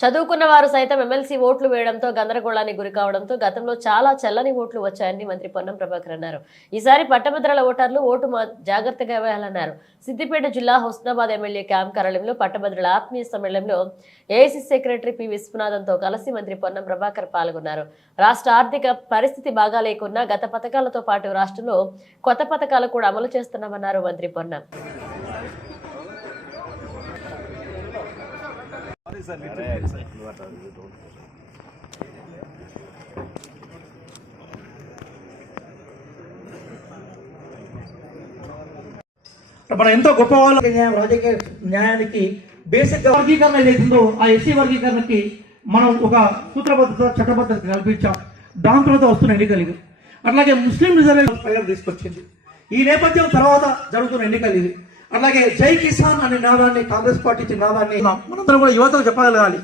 చదువుకున్న వారు సైతం ఎమ్మెల్సీ ఓట్లు వేయడంతో గందరగోళానికి గురి కావడంతో గతంలో చాలా చల్లని ఓట్లు వచ్చాయని మంత్రి పొన్నం ప్రభాకర్ అన్నారు. ఈసారి పట్టభద్రుల ఓటర్లు ఓటు జాగ్రత్తగా వేయాలన్నారు. సిద్దిపేట జిల్లా హుస్నాబాద్ ఎమ్మెల్యే క్యాంప్ కార్యాలయంలో పట్టభద్రుల ఆత్మీయ సమ్మేళనంలో ఏఐసీ సెక్రటరీ పి విశ్వనాథంతో కలిసి మంత్రి పొన్నం ప్రభాకర్ పాల్గొన్నారు. రాష్ట్ర ఆర్థిక పరిస్థితి బాగా లేకున్నా గత పథకాలతో పాటు రాష్ట్రంలో కొత్త పథకాలు కూడా అమలు చేస్తున్నామన్నారు మంత్రి పొన్నం. మన ఎంతో గొప్ప వాళ్ళు రాజకీయ న్యాయానికి బేసిక్ వర్గీకరణ ఏదైతుందో ఆ ఎస్సీ వర్గీకరణకి మనం ఒక సూత్రబద్ధత చట్టబద్ధత కల్పించాం. దాని తర్వాత వస్తున్న ఎన్నికలు అట్లాగే ముస్లిం రిజర్వేషన్ తీసుకొచ్చింది. ఈ నేపథ్యం తర్వాత జరుగుతున్న ఎన్నికలు ఇది. అట్లాగే జై కిసాన్ అనే నాదాన్ని కాంగ్రెస్ పార్టీ ఇచ్చిన నాదాన్ని మనందరం కూడా యువతకు చెప్పగలగాలి.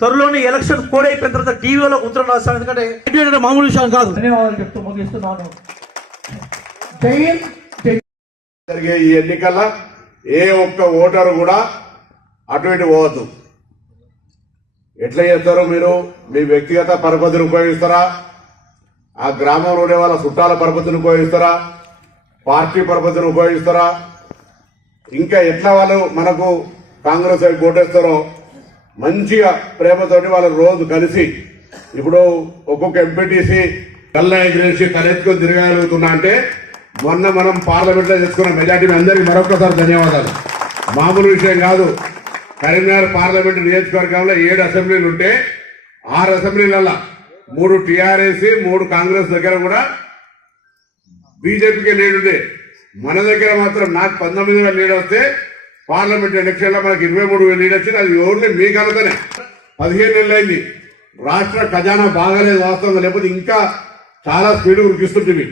త్వరలోనే ఎలక్షన్ కోడ్ అయిపోయిన తర్వాత టీవీలో ఉత్తరం రాస్తాం. ఎందుకంటే మామూలు విషయం కాదు. ధన్యవాదాలు చెప్తూ ముగిస్తున్నాను. జై జరిగే ఈ ఎన్నికల్లో ఏ ఒక్క ఓటరు కూడా అటు ఇటు పోవద్దు. ఎట్లా చేస్తారో మీరు మీ వ్యక్తిగత పరపతిని ఉపయోగిస్తారా, ఆ గ్రామంలో ఉండే వాళ్ళ చుట్టాల పరపతిని ఉపయోగిస్తారా, పార్టీ పరపతిని ఉపయోగిస్తారా, ఇంకా ఎట్లా వాళ్ళు మనకు కాంగ్రెస్ వైపు ఓటేస్తారో మంచిగా ప్రేమతోటి వాళ్ళు రోజు కలిసి ఇప్పుడు ఒక్కొక్క ఎంపీటీసీ కళ్ళ ఎగిరేసి తలెత్తుకొని తిరగలుగుతున్నా అంటే మొన్న మనం పార్లమెంట్ లో తెచ్చుకున్న మెజార్టీ అందరికీ మరొకసారి ధన్యవాదాలు. మామూలు విషయం కాదు. కరీంనగర్ పార్లమెంట్ నియోజకవర్గంలో 7 అసెంబ్లీలు ఉంటే 6 అసెంబ్లీలలో 3 టీఆర్ఎస్ 3 కాంగ్రెస్ దగ్గర కూడా బీజేపీకి లీడ్ ఉండే. మన దగ్గర మాత్రం నాకు 19,000 లీడ్ వస్తే పార్లమెంట్ ఎలక్షన్ లో మనకు 23,000 లీడ్ వచ్చింది. అది ఓన్లీ మీ కనుకనే. 15 నెలలు అయింది. రాష్ట్ర ఖజానా బాగాలేదు వాస్తవంగా, లేకపోతే ఇంకా చాలా స్పీడ్ ఉరికిస్తుంటుంది.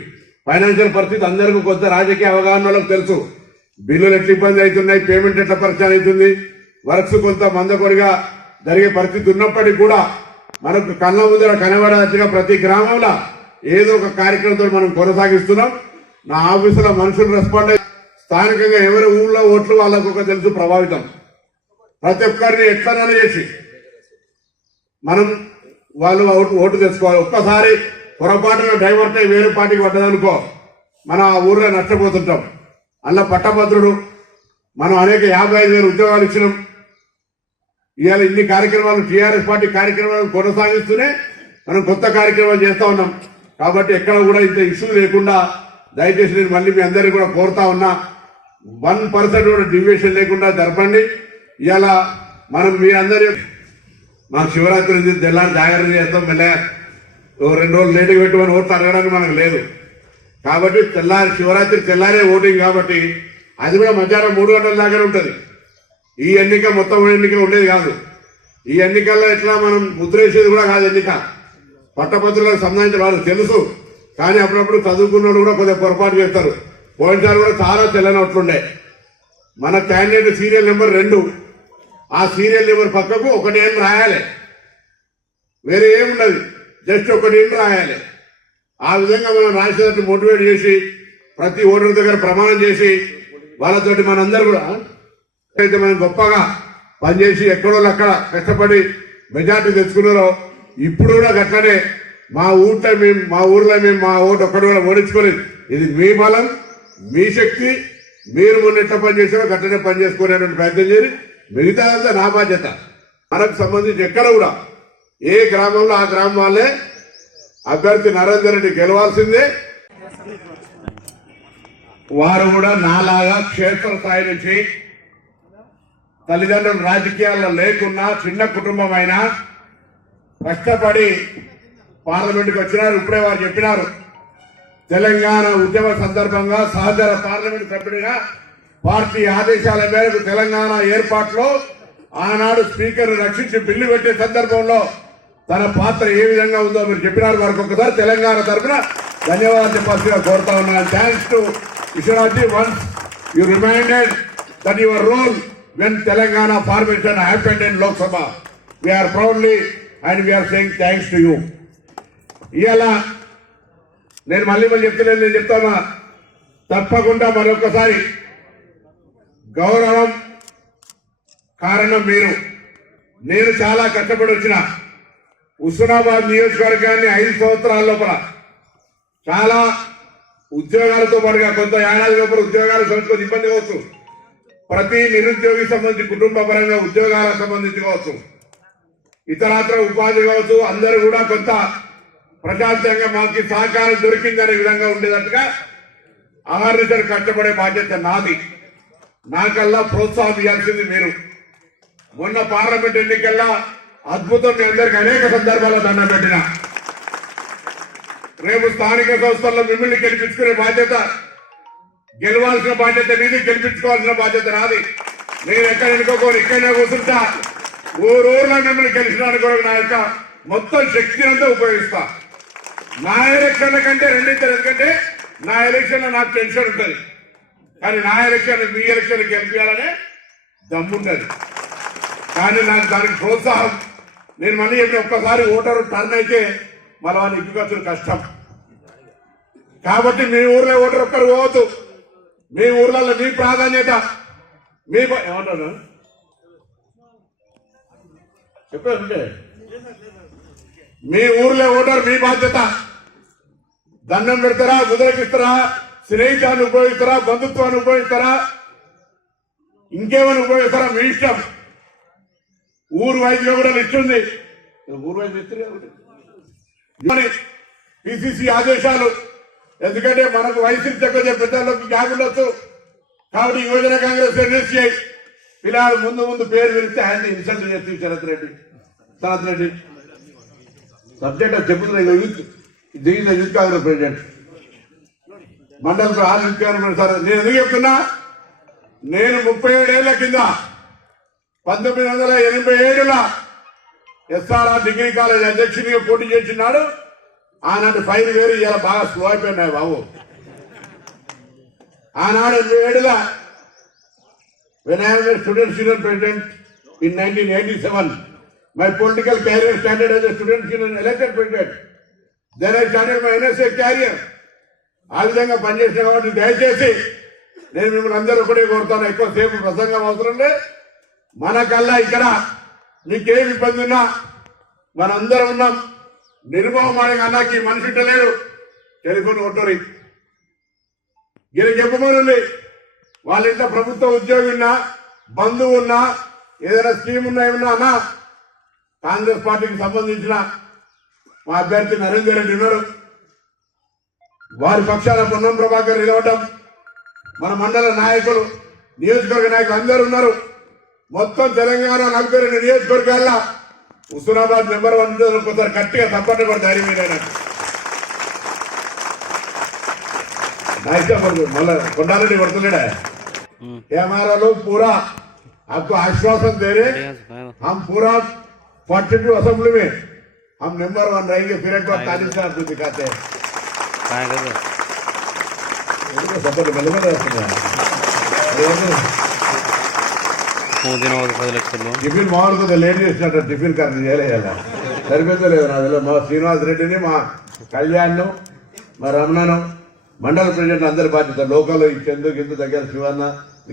ఫైనాన్షియల్ పరిస్థితి అందరికీ కొంత రాజకీయ అవగాహన వాళ్ళకి తెలుసు. బిల్లులు ఎట్లా ఇబ్బంది అవుతున్నాయి, పేమెంట్ ఎట్లా పరిచయం అవుతుంది, వర్క్స్ కొంత మందకొడిగా జరిగే పరిస్థితి ఉన్నప్పటికీ కూడా మనకు కళ్ళ ముందర కనబడేట్టుగా ప్రతి గ్రామంలో ఏదో ఒక కార్యక్రమంతో మనం కొనసాగిస్తున్నాం. నా ఆఫీసులో మనుషులు రెస్పాండ్ స్థానికంగా ఎవరి ఊళ్ళో ఓట్లు వాళ్ళకు ఒక తెలుసు ప్రభావితం. ప్రతి ఒక్కరిని ఎట్లనైనా చేసి మనం వాళ్ళు ఓటు తెచ్చుకోవాలి. ఒక్కసారి పొరపాటున డైవర్ట్ అయి వేరే పార్టీకి పడ్డదనుకో మనం ఆ ఊర్లో నష్టపోతుంటాం. అలా పట్టభద్రుడు మనం అనేక 55,000 ఉద్యోగాలు ఇచ్చినాం. ఇవాళ ఇన్ని కార్యక్రమాలు టీఆర్ఎస్ పార్టీ కార్యక్రమాలను కొనసాగిస్తూనే మనం కొత్త కార్యక్రమాలు చేస్తా ఉన్నాం. కాబట్టి ఎక్కడ కూడా ఇంత ఇష్యూ లేకుండా దయచేసి నేను మళ్ళీ మీ అందరికీ కూడా కోరుతా ఉన్నా, 1% కూడా డివియేషన్ లేకుండా జరపండి. ఇవాళ మనం మీ అందరి మాకు శివరాత్రి తెల్లారి జాగ్రత్త చేస్తాం. మళ్ళీ 2 రోజులు లేటుగా పెట్టుకొని ఓట్లు అడగడానికి మనకు లేదు. కాబట్టి శివరాత్రి తెల్లారే ఓటింగ్ కాబట్టి అది కూడా మధ్యాహ్నం 3 గంటల దాకా ఉంటుంది. ఈ ఎన్నిక మొత్తం ఎన్నిక ఉండేది కాదు. ఈ ఎన్నికల్లో ఎట్లా మనం ముద్రేసేది కూడా కాదు. ఎన్నిక పట్టభద్రులకు సంబంధించిన వాళ్ళు తెలుసు, కానీ అప్పుడప్పుడు చదువుకున్న కూడా కొద్దిగా పొరపాటు చేస్తారు. పోయినసారి కూడా చాలా తెల్లని ఓట్లుండే. మన క్యాండిడేట్ సీరియల్ నెంబర్ 2, ఆ సీరియల్ నెంబర్ పక్కకు 1 ఏం రాయాలి, వేరే ఏముండదు, జస్ట్ 1 ఏం రాయాలి. ఆ విధంగా మనం రాసేటట్టు మోటివేట్ చేసి ప్రతి ఓటర్ దగ్గర ప్రమాణం చేసి వాళ్ళతోటి మనందరూ కూడా అయితే మనం గొప్పగా పనిచేసి ఎక్కడో అక్కడ కష్టపడి మెజార్టీ తెచ్చుకున్నారో ఇప్పుడు కూడా గట్లనే మా ఊర్లో మేము మా ఓటు ఒక్కడు కూడా ఓడించుకోలేదు. ఇది మీ బలం, మీ శక్తి. మీరు మొన్న ఎట్లా పనిచేసారో గట్లనే పనిచేసుకునేటువంటి ప్రయత్నం చేసి మిగతాదంతా నా బాధ్యత. మనకు సంబంధించి ఎక్కడ కూడా ఏ గ్రామంలో ఆ గ్రామం వాళ్ళే అభ్యర్థి నరేందర్ రెడ్డి గెలవాల్సిందే. వారు కూడా నాలాగా క్షేత్రస్థాయి నుంచి తల్లిదండ్రులు రాజకీయాల్లో లేకున్నా చిన్న కుటుంబం అయినా కష్టపడి పార్లమెంట్కి వచ్చినారు. ఇప్పుడే వారు చెప్పినారు, తెలంగాణ ఉద్యమ సందర్భంగా సహచర పార్లమెంట్ సభ్యుడిగా పార్టీ ఆదేశాల మేరకు తెలంగాణ ఏర్పాటులో ఆనాడు స్పీకర్ రక్షించి బిల్లు పెట్టే సందర్భంలో తన పాత్ర ఏ విధంగా ఉందో మీరు చెప్పినారు. వారికి ఒక్కసారి తెలంగాణ తరఫున ధన్యవాదాలు చెప్పాల్సిగా కోరుతా ఉన్నాను. Thanks to Vishwanath. Once you reminded that your role when Telangana formation happened in Lok Sabha. We are proudly and we are saying thanks to you. ఇయాల నేను మళ్ళీ చెప్తలేదు, నేను చెప్తానా, తప్పకుండా మరొకసారి గౌరవం కారణం మీరు. నేను చాలా కష్టపడి వచ్చిన హుస్నాబాద్ నియోజకవర్గాన్ని 5 సంవత్సరాల లోపల చాలా ఉద్యోగాలతో పాటుగా కొంత ఏడాది లోపల ఉద్యోగాలకు సంబంధించి ఇబ్బంది కావచ్చు, ప్రతి నిరుద్యోగి సంబంధించి కుటుంబ పరంగా ఉద్యోగాలకు సంబంధించి కావచ్చు, ఇతరాత్ర ఉపాధి కావచ్చు, అందరూ కూడా కొంత ప్రశాంతంగా మాకు సహకారం దొరికిందనే విధంగా ఉండేటట్టుగా అహర్నిశలు కష్టపడే బాధ్యత నాది. నాకల్లా ప్రోత్సాహం ఇవ్వాల్సింది మీరు. మొన్న పార్లమెంట్ ఎన్నికల్లో అద్భుతం, మీ అందరికి అనేక సందర్భాల్లో దండం పెట్టిన. రేపు స్థానిక సంస్థల్లో మిమ్మల్ని గెలిపించుకునే బాధ్యత, గెలవాల్సిన బాధ్యత మీది, గెలిపించుకోవాల్సిన బాధ్యత నాది. నేను ఎక్కడ ఎన్నుకోని ఇక్కడనే కూర్చుంటా, ఊరూరులో మిమ్మల్ని గెలిచినాను కూడా నా యొక్క మొత్తం శక్తిని అంతా ఉపయోగిస్తా. నా ఎలక్షన్ల కంటే రెండింతలు, ఎందుకంటే నా ఎలక్షన్ లో నాకు టెన్షన్ ఉంటుంది, కానీ నా ఎలక్షన్ మీ ఎలక్షన్ గెలిపించాలనే దమ్ముండదు. కానీ నాకు దానికి ప్రోత్సాహం, నేను మళ్ళీ చెప్పిన ఒక్కసారి ఓటరు టర్న్ అయితే మన వాళ్ళు ఇటుకొచ్చిన కష్టం. కాబట్టి మీ ఊర్లో ఓటర్ ఒక్కరు పోవద్దు. మీ ఊర్లలో మీ ప్రాధాన్యత, మీ ఏమంటారు చెప్పారంటే మీ ఊర్లో ఓటర్ మీ బాధ్యత. దండం పెడతారా, ముద్రకిస్తారా, స్నేహితాన్ని ఉపయోగిస్తారా, బంధుత్వాన్ని ఉపయోగిస్తారా, ఇంకేమైనా ఉపయోగిస్తారా, మీ ఇష్టం. ఊరు వైద్యులు కూడా లిస్ట్ ఉంది. ఊరు వైద్యు పిసిసి ఆదేశాలు, ఎందుకంటే మనకు వయసు తక్కువ పెద్దలకు గ్యాప్ ఉండొచ్చు. కాబట్టి యువజన కాంగ్రెస్ ఎన్ఎస్సీ పిల్లలు ముందు పేరు పిలిస్తే ఆయన ఇన్సల్ట్ చేస్తుంది. శరత్ రెడ్డి సబ్జెక్ట్ చెప్తున్నా, దీనిలో యూత్ కాంగ్రెస్ ప్రెసిడెంట్ మండల యూత్ కాంగ్రెస్. సార్ నేను ఎందుకు చెప్తున్నా, నేను 37 ఏళ్ల కింద 1987లో ఎస్ఆర్ఆర్ డిగ్రీ కాలేజ్ అధ్యక్షునిగా పోటీ చేసినాడు. ఆనాడు ఫైల్ వేరు, ఇలా బాగా స్లో అయిపోయినాయి బాబు. ఆనాడు 87లో when I was a student union president in 1987, my political career started as a student union elected president. Then I started my NSA career. ఆ విధంగా పనిచేసిన కాబట్టి దయచేసి నేను మిమ్మల్ని అందరూ ఒకటే కోరుతాను, ఎక్కువసేపు ప్రసంగం అవసరం లేదు. మనకల్లా ఇక్కడ మీకేం ఇబ్బంది ఉన్నా మనందరం ఉన్నాం. నిర్మోహమానంగా అన్నాకి మనిషి లేడు, టెలిఫోన్ కొట్టరి గిరి చెప్పమని. వాళ్ళ ఇంట్లో ప్రభుత్వ ఉద్యోగి ఉన్నా, బంధువు ఉన్నా, ఏదైనా స్కీమ్ ఉన్నా ఏమన్నా అన్నా, కాంగ్రెస్ పార్టీకి సంబంధించిన మా అభ్యర్థి నరేందర్ రెడ్డి ఉన్నారు. వారి పక్షాన పొన్నం ప్రభాకర్ నిలవటం, మన మండల నాయకులు, నియోజకవర్గ నాయకులు అందరూ ఉన్నారు. మొత్తం తెలంగాణ 42 నియోజకవర్గాల్లో హుస్నాబాద్ నెంబర్ 1 కొందరు గట్టిగా తప్పట్టు కూడా ధైర్యం మీరైనా మళ్ళా కొండారెడ్డి కొడుతున్నాడా. हमारा लोग पूरा आपको आश्वासन दे रहे, हम पूरा 42 असेंबली में हम नंबर 1 रहेंगे. फिर एक बार तालीम से आपको दिखाते हैं. టిఫిన్ మామూలు లేట్ చేసినట్టు టిఫిన్ కరెక్ట్ చేయలేదు, సరిపోతలేదు. నాదిలో మా శ్రీనివాస్ రెడ్డిని, మా కళ్యాణ్, మా రమణను, మండల ప్రెసిడెంట్ అందరి బాధ్యత. లోకల్ ఈ చందు గిందు దగ్గర శివన్న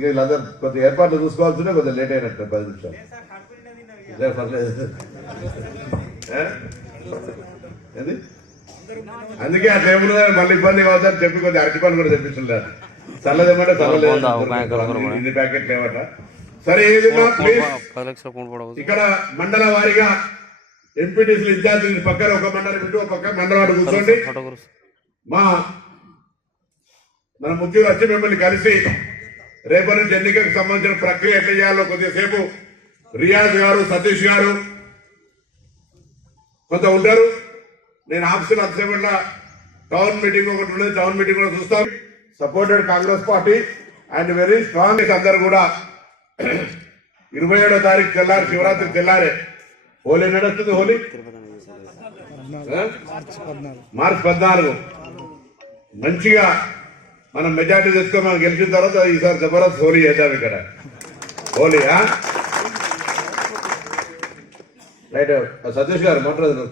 వీళ్ళందరూ కొంత ఏర్పాట్లు చూసుకోవాల్సిందే. కొంచెం లేట్ అయినట్టు 10 నిమిషాలు పర్లేదు. అందుకే ఆ టైంలో మళ్ళీ ఇబ్బంది కావద్దని చెప్పి కొద్దిగా అరటి పని కూడా తెప్పిస్తున్నారు. చల్లదేమంటే చల్లలేదు, ఇన్ని ప్యాకెట్లు ఏమట. సరే, ఇక్కడ మండల వారీగా ఎంపీటీసీలు ఇన్ఛార్జీలు పక్కన ఒక మండలం ఇటు ఒక పక్క మండలం కూర్చోండి. మన ముఖ్యులు వచ్చి మిమ్మల్ని కలిసి రేపటి నుంచి ఎన్నికలకు సంబంధించిన ప్రక్రియ ఎట్లా చేయాలో కొద్దిసేపు రియాజ్ గారు, సతీష్ గారు కొంత ఉంటారు. నేను ఆఫీసులో అచ్చబట్ల టౌన్ మీటింగ్ ఒకటి ఉండేది, టౌన్ మీటింగ్ కూడా చూస్తాం. Supported Congress party and very strong. అందరు కూడా 27వ తారీఖు తెల్లారి, శివరాత్రి తెల్లారే హోలీ నడుస్తుంది. హోలీ మార్చి 14. మంచిగా మనం మెజార్టీ తెచ్చుకొని మనం గెలిచిన తర్వాత ఈసారి జబర్దస్త్ హోలీ చేద్దాం. ఇక్కడ హోలీ రైట్. సతీష్ గారు మాట్లాడదు.